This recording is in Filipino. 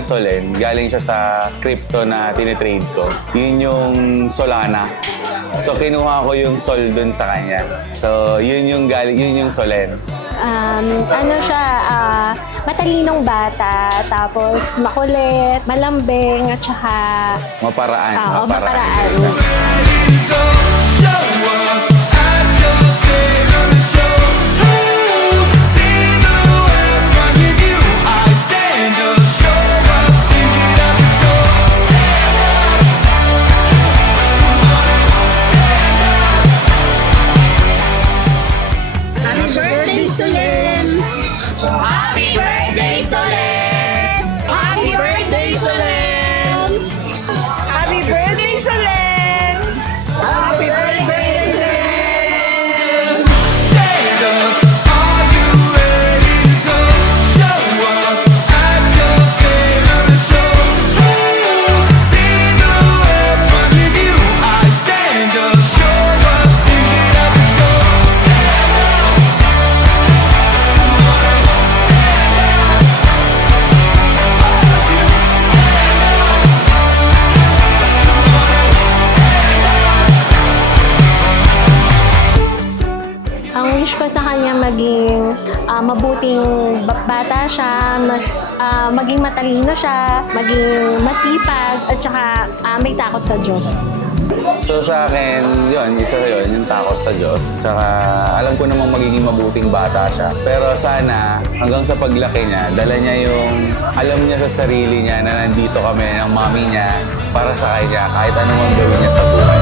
na Solen, galing siya sa crypto na tinitrade ko. Yun yung Solana. So kinuha ko yung Sol dun sa kanya. So yun yung Solen. Ano siya, matalinong bata, tapos makulit, malambing, at saka Maparaan. maparaan. Happy birthday, Solen! Happy birthday, Solen! Happy birthday, Solen! Happy birthday, Solen! Stand up, are you ready to go? Show up at your favorite show. See the world from your view. I stand up, show up and get up and go. Stand up, come on, stand up. Why don't you stand up? Come on, stand up. Ang wish ko sa kanya maging mabuting bata siya, maging matalino siya, maging masipag, at saka may takot sa Diyos. So sa akin, isa yun, yung takot sa Diyos. Tsaka alam ko namang magiging mabuting bata siya. Pero sana, hanggang sa paglaki niya, dala niya yung alam niya sa sarili niya na nandito kami ng mami niya para sa kanya kahit anumang gawin niya sa buhay.